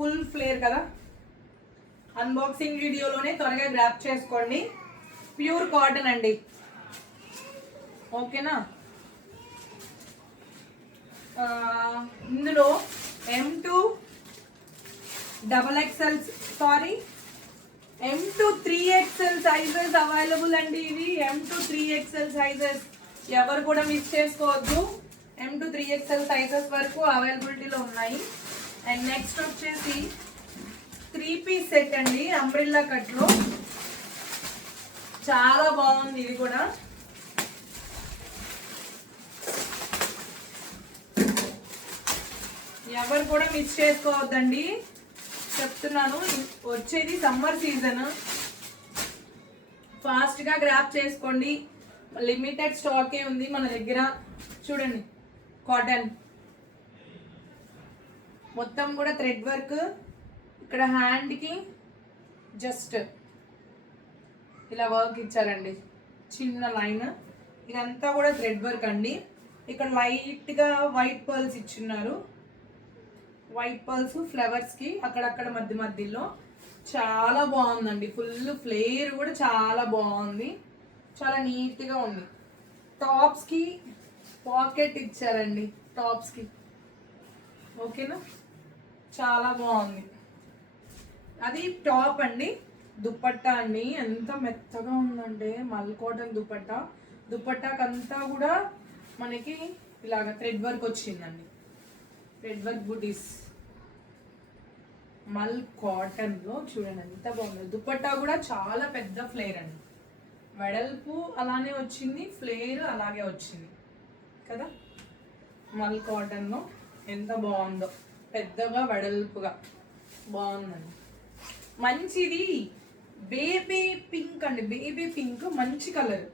Full flare కదా. Unboxing వీడియోలోనే త్వరగా గ్రాప్ చేసుకోండి. ప్యూర్ కాటన్ అండి, ఓకేనా. ఇందులో M2 XXL sorry M2 3XL sizes available అండి. ఇవి M2 3XL సైజెస్ ఎవరు కూడా మిస్ చేసుకోవద్దు. M2 3XL సైజెస్ వరకు అవైలబిలిటీలో ఉన్నాయి. అండ్ నెక్స్ట్ వచ్చేసి 3 పీస్ సెట్ అండి, అంబ్రిల్లా కట్లో. చాలా బాగుంది ఇది కూడా. ఎవరు కూడా మిస్ చేసుకోవద్దండి, చెప్తున్నాను. వచ్చేది సమ్మర్ సీజన్, ఫాస్ట్గా గ్రాప్ చేసుకోండి. లిమిటెడ్ స్టాకే ఉంది మన దగ్గర. చూడండి, కాటన్ మొత్తం కూడా థ్రెడ్ వర్క్. ఇక్కడ హ్యాండ్కి జస్ట్ ఇలా వర్క్ ఇచ్చారండి, చిన్న లైన్. ఇదంతా కూడా థ్రెడ్ వర్క్ అండి. ఇక్కడ లైట్గా వైట్ పర్ల్స్ ఇచ్చున్నారు. వైట్ పర్ల్స్ ఫ్లవర్స్కి అక్కడక్కడ మధ్య మధ్యలో. చాలా బాగుందండి, ఫుల్ ఫ్లేర్ కూడా చాలా బాగుంది, చాలా నీట్గా ఉంది. టాప్స్కి పాకెట్ ఇచ్చారండి, టాప్స్కి, ఓకేనా. చాలా బాగుంది. అది టాప్ అండి. దుపట్టా అండి, ఎంత మెత్తగా ఉందంటే మల్ కాటన్ దుపట్టా. దుపట్టాకంతా కూడా మనకి ఇలాగ థ్రెడ్ వర్క్ వచ్చిందండి, థ్రెడ్ వర్క్ బుటీస్. మల్ కాటన్లో చూడండి ఎంత బాగుంది. దుపట్టా కూడా చాలా పెద్ద ఫ్లేర్ అండి, వెడల్పు అలానే వచ్చింది, ఫ్లేర్ అలాగే వచ్చింది కదా. మల్ కాటన్లో ఎంత బాగుందో, పెద్దగా వెడల్పుగా బాగుందండి. మంచిది బేబీ పింక్ అండి, బేబీ పింక్ మంచి కలర్.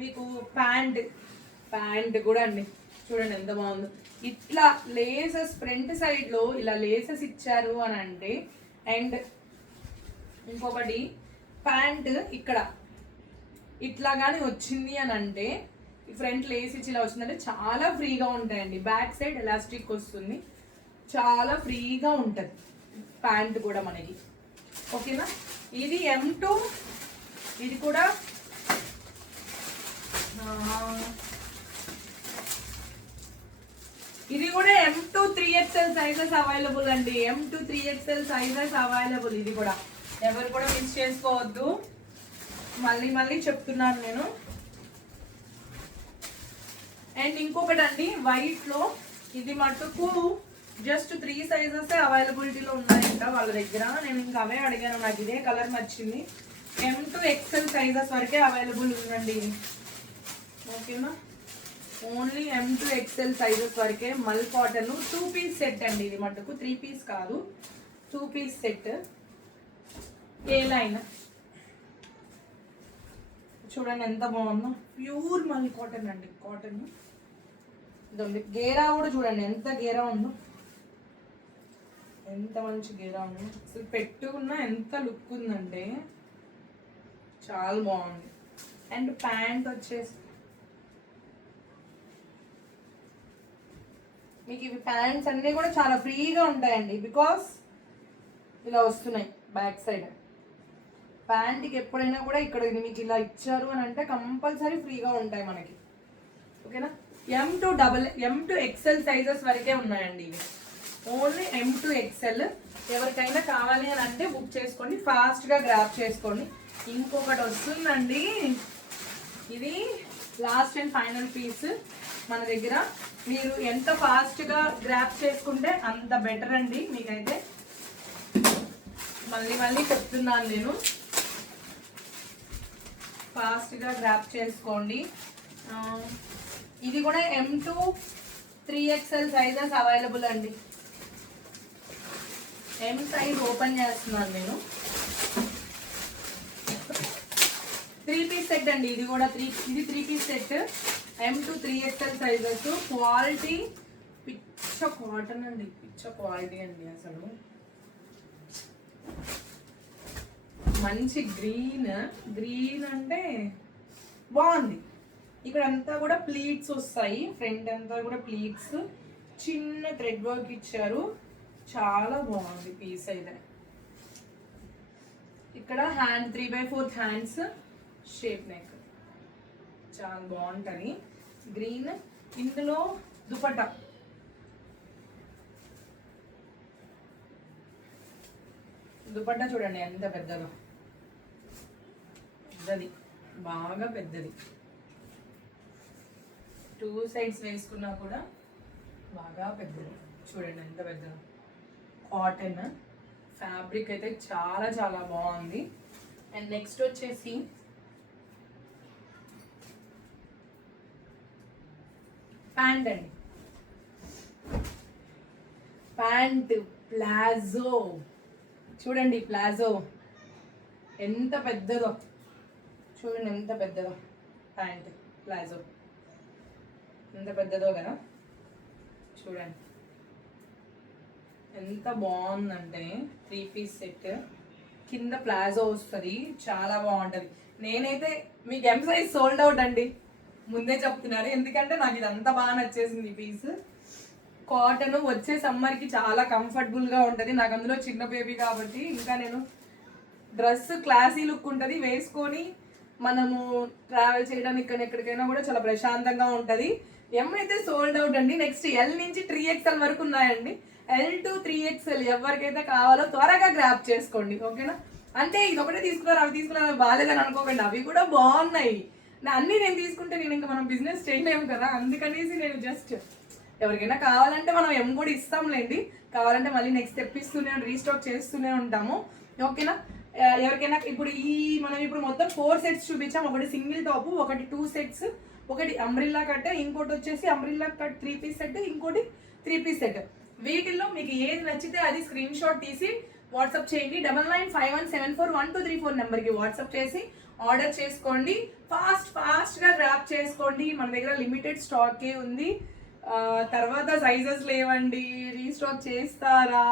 మీకు ప్యాంట్ కూడా అండి, చూడండి ఎంత బాగుందో. ఇట్లా లేసెస్ ఫ్రంట్ సైడ్లో ఇలా లేసెస్ ఇచ్చారు అని అంటే, అండ్ ఇంకొకటి ప్యాంట్ ఇక్కడ ఇట్లా కానీ వచ్చింది అని అంటే, ఫ్రంట్ లేస్ ఇచ్చి ఇలా వచ్చిందంటే చాలా ఫ్రీగా ఉంటాయండి. బ్యాక్ సైడ్ ఎలాస్టిక్ వస్తుంది, చాలా ఫ్రీగా ఉంటుంది ప్యాంట్ కూడా మనకి, ఓకేనా. ఇది M2, ఇది కూడా M2 3XL సైజెస్ అవైలబుల్ అండి. M2 3XL sizes available. ఇది కూడా ఎవరు కూడా మిస్ చేసుకోవద్దు, మళ్ళీ చెప్తున్నాను నేను. అండ్ ఇంకొకటి అండి, వైట్లో ఇది మటుకు జస్ట్ 3 సైజెస్ అవైలబిలిటీలో ఉన్నాయంట వాళ్ళ దగ్గర. నేను ఇంకా అవే అడిగాను, నాకు ఇదే కలర్ నచ్చింది. M2 XL సైజెస్ వరకే అవైలబుల్ ఉందండి ఇది, ఓకేనా. ఓన్లీ M2 XL సైజెస్ వరకే. మల్ కాటన్ 2 పీస్ సెట్ అండి ఇది మటుకు, 3 పీస్ కాదు, 2 పీస్ సెట్. ఏ లైన్ చూడండి ఎంత బాగుందో, ప్యూర్ మల్ కాటన్ అండి. కాటన్ ఇదండి. గేరా కూడా చూడండి ఎంత గేరా ఉందో, ఎంత మంచి గేరా ఉంది. అసలు పెట్టుకున్నా ఎంత లుక్ ఉందంటే చాలా బాగుంది. అండ్ ప్యాంట్ వచ్చేసి మీకు ఇవి ప్యాంట్స్ అన్నీ కూడా చాలా ఫ్రీగా ఉంటాయండి, బికాస్ ఇలా వస్తున్నాయి బ్యాక్ సైడ్. ప్యాంట్కి ఎప్పుడైనా కూడా ఇక్కడ మీకు ఇలా ఇచ్చారు అని అంటే కంపల్సరీ ఫ్రీగా ఉంటాయి మనకి, ఓకేనా. M2 XL సైజెస్ వరకే ఉన్నాయండి ఇవి, ఓన్లీ M2 XL. ఎవరికైనా కావాలి అని అంటే బుక్ చేసుకోండి, ఫాస్ట్గా గ్రాప్ చేసుకోండి. ఇంకొకటి వస్తుందండి, ఇది లాస్ట్ అండ్ ఫైనల్ పీస్ మన దగ్గర. మీరు ఎంత ఫాస్ట్గా గ్రాప్ చేసుకుంటే అంత బెటర్ అండి మీకైతే. మళ్ళీ చెప్తున్నాను నేను, ఫాస్ట్గా గ్రాప్ చేసుకోండి. ఇది కూడా M2 3XL సైజెస్ అవైలబుల్ అండి. M సైజ్ ఓపెన్ చేస్తున్నాను నేను. 3 పీస్ సెట్ అండి ఇది కూడా. ఇది 3 piece set, M2 3XL sizes. Quality పిచ్చ కాటన్ అండి, పిచ్చ క్వాలిటీ అండి. అసలు మంచి గ్రీన్ అంటే బాగుంది. ఇక్కడ అంతా కూడా ప్లీట్స్ వస్తాయి, ఫ్రంట్ అంతా కూడా ప్లీట్స్, చిన్న థ్రెడ్ వర్క్ ఇచ్చారు, చాలా బాగుంది పీస్ అయితే. ఇక్కడ హ్యాండ్ 3/4 హ్యాండ్స్, షేప్ నెక్, చాలా బాగుంటుంది. గ్రీన్, ఇందులో దుపట్టా. దుపట్టా చూడండి ఎంత పెద్దదో, పెద్దది, బాగా పెద్దది. 2 సైడ్స్ వేసుకున్నా కూడా బాగా పెద్దది. చూడండి ఎంత పెద్దదో. కాటన్ ఫ్యాబ్రిక్ అయితే చాలా చాలా బాగుంది. అండ్ నెక్స్ట్ వచ్చేసి ప్యాంట్ అండి. ప్యాంట్ ప్లాజో చూడండి, ప్లాజో ఎంత పెద్దదో చూడండి, ఎంత పెద్దదో ప్యాంట్ ప్లాజో, ఎంత పెద్దదో కదా. చూడండి ఎంత బాగుందంటే 3 పీస్ సెట్, కింద ప్లాజో వస్తుంది, చాలా బాగుంటుంది. నేనైతే మీకు ఎం సైజ్ సోల్డ్ అవుట్ అండి, ముందే చెప్తున్నారు, ఎందుకంటే నాకు ఇదంతా బాగా నచ్చేసింది. ఈ పీస్ కాటన్ వచ్చే సమ్మర్కి చాలా కంఫర్టబుల్గా ఉంటుంది. నాకు అందులో చిన్న బేబీ కాబట్టి ఇంకా నేను డ్రెస్ క్లాసీ లుక్ ఉంటుంది, వేసుకొని మనము ట్రావెల్ చేయడానికి ఇక్కడ ఎక్కడికైనా కూడా చాలా ప్రశాంతంగా ఉంటుంది. ఎం అయితే సోల్డ్ అవుట్ అండి. నెక్స్ట్ ఎల్ నుంచి 3XL వరకు ఉన్నాయండి. L to 3XL ఎవరికైతే కావాలో త్వరగా గ్రాప్ చేసుకోండి, ఓకేనా. అంటే ఇది ఒకటే తీసుకున్నారు, అవి తీసుకున్నారు, బాగాలేదని అనుకోకండి, అవి కూడా బాగున్నాయి. అన్నీ నేను తీసుకుంటే నేను ఇంకా మనం బిజినెస్ చేయలేము కదా, అందుకనేసి నేను జస్ట్ ఎవరికైనా కావాలంటే మనం ఎం కూడా ఇస్తాంలేండి. కావాలంటే మళ్ళీ నెక్స్ట్ తెప్పిస్తూనే రీస్టాక్ చేస్తూనే ఉంటాము, ఓకేనా. ఎవరికైనా ఇప్పుడు మనం ఇప్పుడు మొత్తం 4 సెట్స్ చూపించాం. ఒకటి సింగిల్ టాప్, ఒకటి 2 సెట్స్, ఒకటి అంబ్రిల్లా కట్, ఇంకోటి వచ్చేసి అంబ్రిల్లా కట్ 3 పీస్ సెట్, ఇంకోటి 3 పీస్ సెట్. వీటిల్లో మీకు ఏది నచ్చితే అది స్క్రీన్ షాట్ తీసి వాట్సాప్ చేయండి. 9951741234 నెంబర్కి వాట్సాప్ చేసి ఆర్డర్ చేసుకోండి. ఫాస్ట్గా గ్రాప్ చేసుకోండి. మన దగ్గర లిమిటెడ్ స్టాకే ఉంది. తర్వాత సైజెస్ లేవండి, రీస్టాక్ చేస్తారా,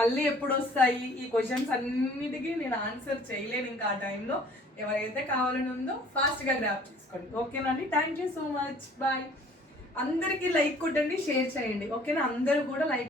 మళ్ళీ ఎప్పుడు వస్తాయి, ఈ క్వశ్చన్స్ అన్నిటికీ నేను ఆన్సర్ చేయలేను ఇంకా ఆ టైంలో. ఎవరైతే కావాలని ఉందో ఫాస్ట్గా గ్రాప్ చేసుకోండి, ఓకేనండి. Thank you so much, bye. అందరికీ లైక్ కొట్టండి, షేర్ చేయండి, ఓకేనా. అందరూ కూడా లైక్